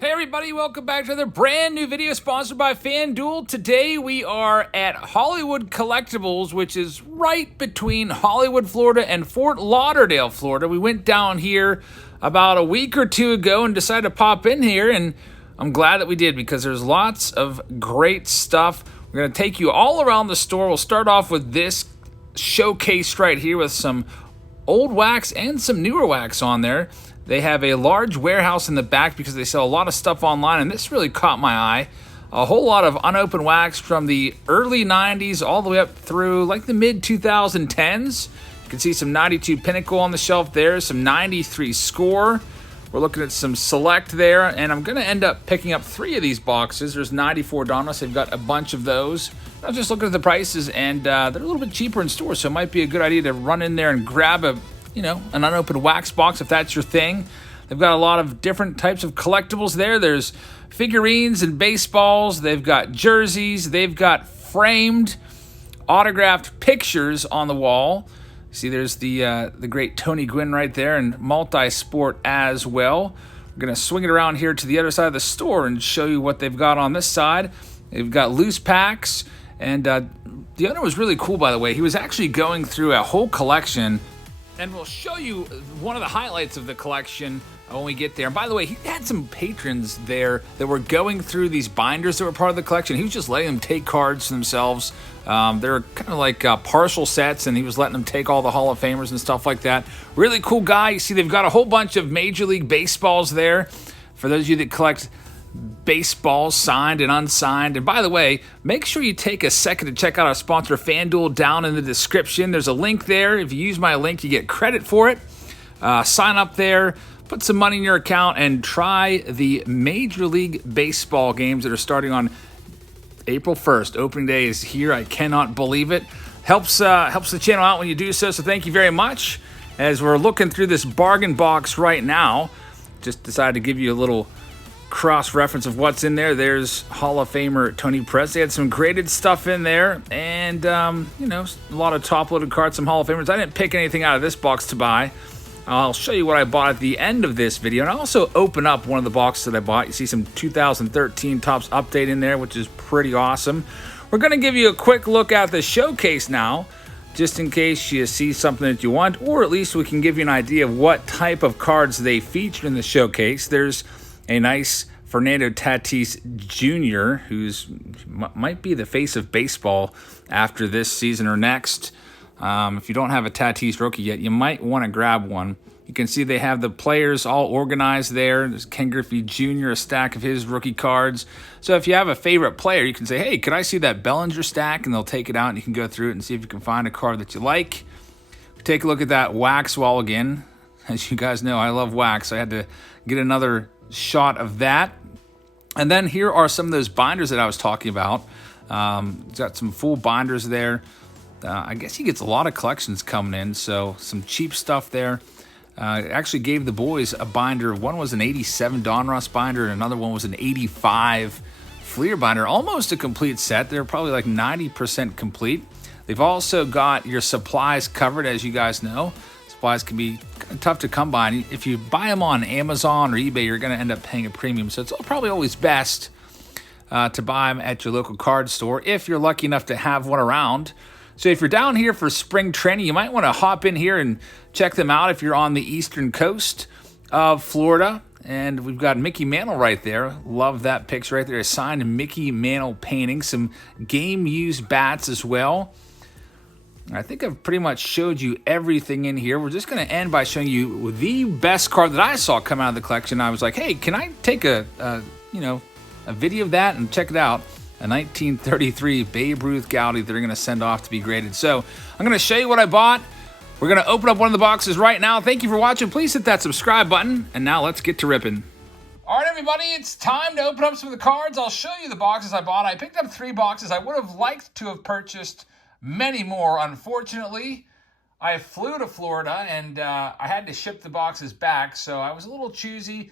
Hey everybody, welcome back to another brand new video sponsored by FanDuel. Today we are at Hollywood Collectibles, which is right between Hollywood, Florida and Fort Lauderdale, Florida. We went down here about a week or two ago and decided to pop in here, and I'm glad that we did because there's lots of great stuff. We're going to take you all around the store. We'll start off with this showcase right here with some old wax and some newer wax on there. They have a large warehouse in the back because they sell a lot of stuff online, and this really caught my eye. A whole lot of unopened wax from the early 90s all the way up through like the mid-2010s. You can see some 92 Pinnacle on the shelf there, some 93 Score. We're looking at some Select there, and I'm going to end up picking up 3 of these boxes. There's 94 Donos. They've got a bunch of those. I was just looking at the prices, and they're a little bit cheaper in stores, so it might be a good idea to run in there and grab an unopened wax box if that's your thing. They've got a lot of different types of collectibles there. There's figurines and baseballs. They've got jerseys. They've got framed, autographed pictures on the wall. See, there's the great Tony Gwynn right there, and multi-sport as well. We're going to swing it around here to the other side of the store and show you what they've got on this side. They've got loose packs, and the owner was really cool, by the way. He was actually going through a whole collection, and we'll show you one of the highlights of the collection when we get there. And by the way, he had some patrons there that were going through these binders that were part of the collection. He was just letting them take cards for themselves. They were kind of like partial sets, and he was letting them take all the Hall of Famers and stuff like that. Really cool guy. You see, they've got a whole bunch of Major League Baseballs there for those of you that collect baseballs, signed and unsigned. And by the way, make sure you take a second to check out our sponsor FanDuel down in the description. There's a link there. If you use my link, you get credit for it. Sign up there, put some money in your account, and try the Major League Baseball games that are starting on April 1st. Opening day is here. I cannot believe it. Helps the channel out when you do so, so thank you very much. As we're looking through this bargain box right now, just decided to give you a little cross-reference of what's in there. There's Hall of Famer Tony Perez. They had some graded stuff in there, and a lot of top-loaded cards, some Hall of Famers. I didn't pick anything out of this box to buy. I'll show you what I bought at the end of this video, and I also open up one of the boxes that I bought. You see some 2013 Topps Update in there, which is pretty awesome. We're going to give you a quick look at the showcase now, just in case you see something that you want, or at least we can give you an idea of what type of cards they feature in the showcase. There's a nice Fernando Tatis Jr., who's might be the face of baseball after this season or next. If you don't have a Tatis rookie yet, you might want to grab one. You can see they have the players all organized there. There's Ken Griffey Jr., a stack of his rookie cards. So if you have a favorite player, you can say, hey, could I see that Bellinger stack? And they'll take it out, and you can go through it and see if you can find a card that you like. Take a look at that wax wall again. As you guys know, I love wax. So I had to get another shot of that. And then here are some of those binders that I was talking about. Got some full binders there. I guess he gets a lot of collections coming in, so some cheap stuff there. Actually gave the boys a binder. One was an 87 Donruss binder, and another one was an 85 Fleer binder. Almost a complete set. They're probably like 90% complete. They've also got your supplies covered, as you guys know. Supplies can be tough to come by. And if you buy them on Amazon or eBay, you're going to end up paying a premium. So it's probably always best to buy them at your local card store if you're lucky enough to have one around. So if you're down here for spring training, you might want to hop in here and check them out if you're on the eastern coast of Florida. And we've got Mickey Mantle right there. Love that picture right there. A signed Mickey Mantle painting. Some game-used bats as well. I think I've pretty much showed you everything in here. We're just going to end by showing you the best card that I saw come out of the collection. I was like, hey, can I take a video of that and check it out? A 1933 Babe Ruth Gowdy that they're going to send off to be graded. So I'm going to show you what I bought. We're going to open up one of the boxes right now. Thank you for watching. Please hit that subscribe button. And now let's get to ripping. All right, everybody, it's time to open up some of the cards. I'll show you the boxes I bought. I picked up 3 boxes. I would have liked to have purchased many more. Unfortunately, I flew to Florida, and I had to ship the boxes back, so I was a little choosy.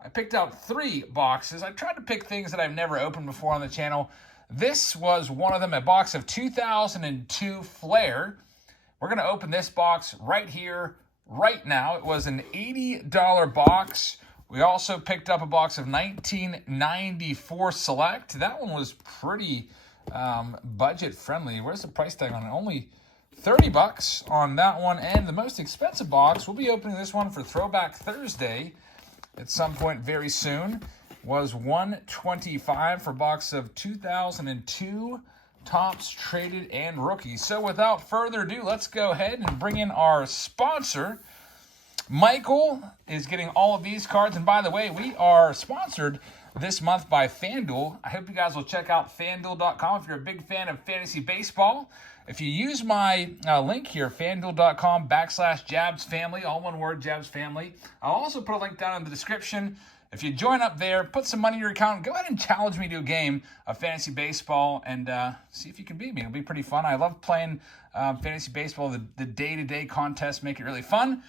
I picked out 3 boxes. I tried to pick things that I've never opened before on the channel. This was one of them, a box of 2002 Flair. We're going to open this box right here, right now. It was an $80 box We also picked up a box of 1994 Select. That one was pretty budget friendly. Where's the price tag on it? Only $30 on that one. And the most expensive box, we'll be opening this one for Throwback Thursday at some point very soon, was $125 for a box of 2002 Topps Traded and Rookies. So without further ado, let's go ahead and bring in our sponsor. Michael is getting all of these cards. And by the way, we are sponsored this month by FanDuel. I hope you guys will check out FanDuel.com if you're a big fan of fantasy baseball. If you use my link here, FanDuel.com/JabsFamily, all one word, JabsFamily. I'll also put a link down in the description. If you join up there, put some money in your account, go ahead and challenge me to a game of fantasy baseball and see if you can beat me. It'll be pretty fun. I love playing fantasy baseball. The day-to-day contests make it really fun.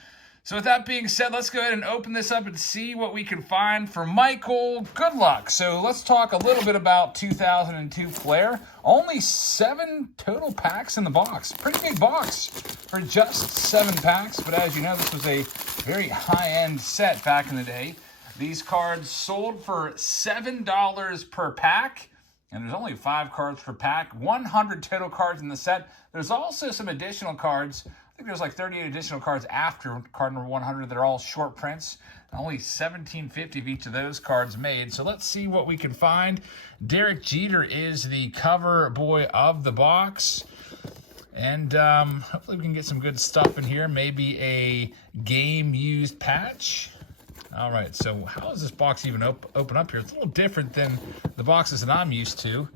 So with that being said, let's go ahead and open this up and see what we can find for Michael. Good luck. So let's talk a little bit about 2002 Flair. Only 7 total packs in the box. Pretty big box for just 7 packs. But as you know, this was a very high-end set back in the day. These cards sold for $7 per pack. And there's only 5 cards per pack. 100 total cards in the set. There's also some additional cards. I think there's like 38 additional cards after card number 100 that are all short prints. Only $17.50 of each of those cards made. So let's see what we can find. Derek Jeter is the cover boy of the box. And hopefully we can get some good stuff in here. Maybe a game-used patch. All right, so how does this box even open up here? It's a little different than the boxes that I'm used to.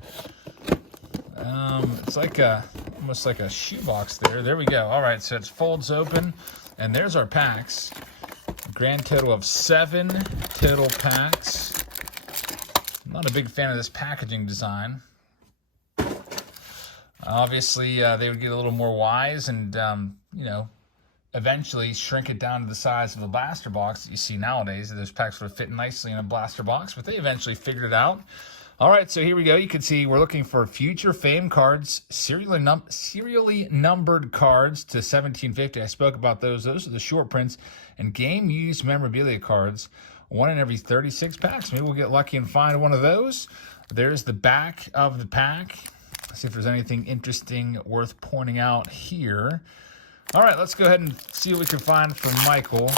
It's like almost like a shoebox there. There we go. All right, so it folds open, and there's our packs. A grand total of 7 total packs. I'm not a big fan of this packaging design. Obviously, they would get a little more wise and, eventually shrink it down to the size of the blaster box that you see nowadays. Those packs would fit nicely in a blaster box, but they eventually figured it out. All right, so here we go. You can see we're looking for future fame cards, serially numbered cards to 1750. I spoke about those. Those are the short prints, and game-used memorabilia cards, 1 in every 36 packs. Maybe we'll get lucky and find one of those. There's the back of the pack. Let's see if there's anything interesting worth pointing out here. All right, let's go ahead and see what we can find from Michael.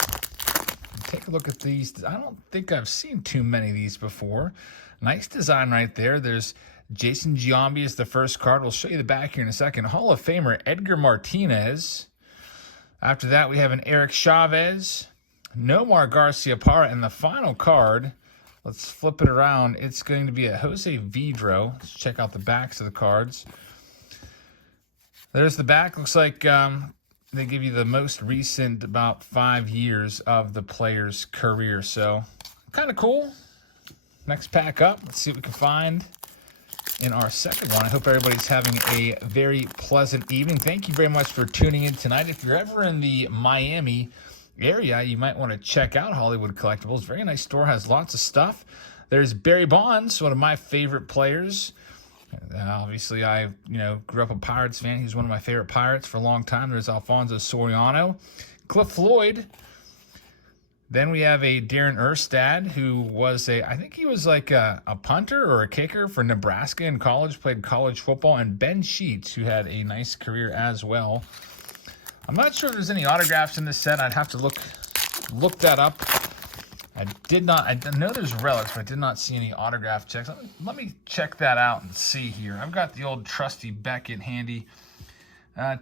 Take a look at these. I don't think I've seen too many of these before. Nice design right there. There's Jason Giambi is the first card. We'll show you the back here in a second. Hall of Famer Edgar Martinez. After that, we have an Eric Chavez, Nomar Garciaparra, and the final card, let's flip it around. It's going to be a Jose Vidro. Let's check out the backs of the cards. There's the back. Looks like they give you the most recent about 5 years of the player's career. So kind of cool. Next pack up. Let's see what we can find in our second one. I hope everybody's having a very pleasant evening. Thank you very much for tuning in tonight. If you're ever in the Miami area, you might want to check out Hollywood Collectibles. Very nice store. Has lots of stuff. There's Barry Bonds, one of my favorite players. Obviously, I grew up a Pirates fan. He was one of my favorite Pirates for a long time. There's Alfonso Soriano, Cliff Floyd. Then we have a Darren Erstad, who was I think he was like a punter or a kicker for Nebraska in college, played college football, and Ben Sheets, who had a nice career as well. I'm not sure if there's any autographs in this set. I'd have to look that up. I know there's relics, but I did not see any autograph checks. Let me check that out and see here. I've got the old trusty Beckett handy.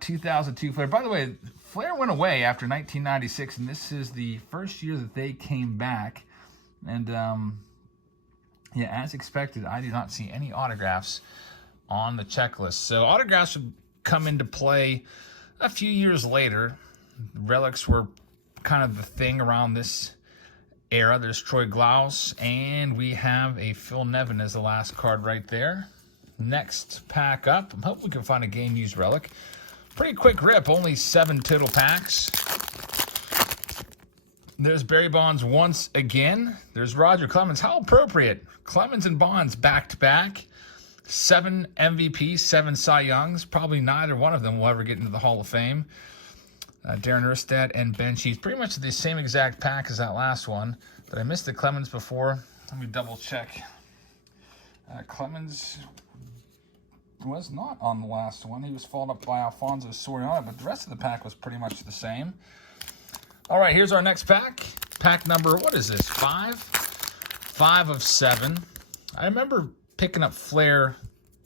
2002 Flair. By the way, Flair went away after 1996, and this is the first year that they came back. And, as expected, I do not see any autographs on the checklist. So autographs would come into play a few years later. Relics were kind of the thing around this era. There's Troy Glaus, and we have a Phil Nevin as the last card right there. Next pack up. I'm hoping we can find a game-used relic. Pretty quick rip, only 7 total packs. There's Barry Bonds once again. There's Roger Clemens. How appropriate. Clemens and Bonds back-to-back. 7 MVPs, 7 Cy Youngs. Probably neither one of them will ever get into the Hall of Fame. Darren Erstad and Ben Sheets. Pretty much the same exact pack as that last one. Did I miss the Clemens before? Let me double check. Clemens was not on the last one. He was followed up by Alfonso Soriano, but the rest of the pack was pretty much the same. All right, here's our next pack. Pack number, what is this, 5? 5 of 7. I remember picking up Flair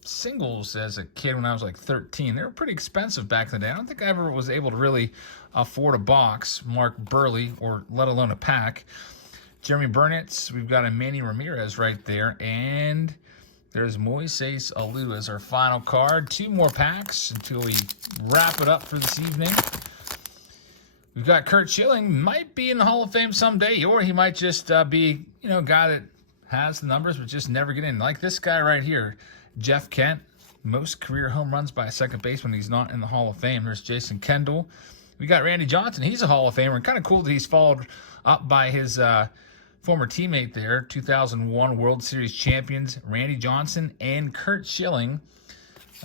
singles as a kid when I was like 13. They were pretty expensive back in the day. I don't think I ever was able to really afford a box, Mark Burley, or let alone a pack. Jeremy Burnitz, we've got a Manny Ramirez right there, and there's Moises Alou as our final card. 2 more packs until we wrap it up for this evening. We've got Curt Schilling, might be in the Hall of Fame someday, or he might just be, a guy that has the numbers but just never get in. Like this guy right here, Jeff Kent, most career home runs by a second baseman. He's not in the Hall of Fame. There's Jason Kendall. We got Randy Johnson. He's a Hall of Famer. And kind of cool that he's followed up by his former teammate there, 2001 World Series champions, Randy Johnson and Curt Schilling.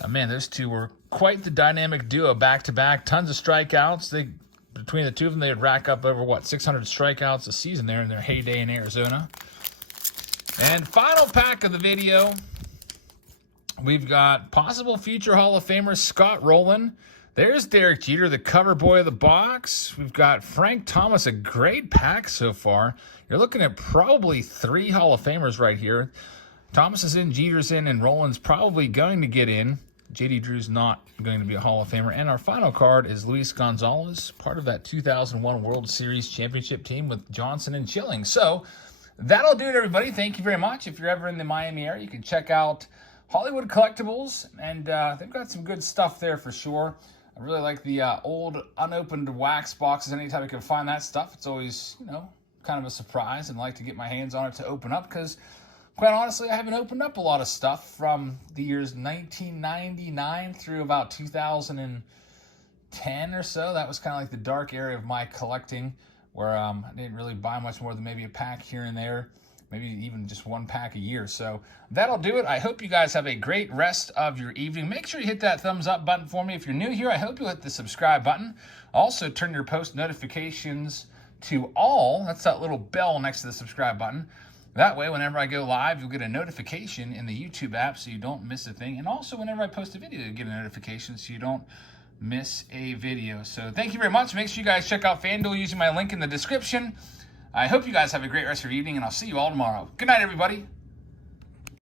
Man, those two were quite the dynamic duo back-to-back. Tons of strikeouts. Between the two of them, they would rack up over, 600 strikeouts a season there in their heyday in Arizona. And final pack of the video, we've got possible future Hall of Famer Scott Rowland. There's Derek Jeter, the cover boy of the box. We've got Frank Thomas, a great pack so far. You're looking at probably 3 Hall of Famers right here. Thomas is in, Jeter's in, and Rowland's probably going to get in. J.D. Drew's not going to be a Hall of Famer. And our final card is Luis Gonzalez, part of that 2001 World Series championship team with Johnson and Schilling. So that'll do it, everybody. Thank you very much. If you're ever in the Miami area, you can check out Hollywood Collectibles, and they've got some good stuff there for sure. I really like the old unopened wax boxes. Anytime I can find that stuff, it's always, kind of a surprise, and I like to get my hands on it to open up because, quite honestly, I haven't opened up a lot of stuff from the years 1999 through about 2010 or so. That was kind of like the dark area of my collecting, where I didn't really buy much more than maybe a pack here and there, maybe even just 1 pack a year. So that'll do it. I hope you guys have a great rest of your evening. Make sure you hit that thumbs up button for me. If you're new here, I hope you'll hit the subscribe button. Also, turn your post notifications to all. That's that little bell next to the subscribe button. That way, whenever I go live, you'll get a notification in the YouTube app so you don't miss a thing. And also, whenever I post a video, you get a notification so you don't miss a video. So thank you very much. Make sure you guys check out FanDuel using my link in the description. I hope you guys have a great rest of your evening, and I'll see you all tomorrow. Good night, everybody.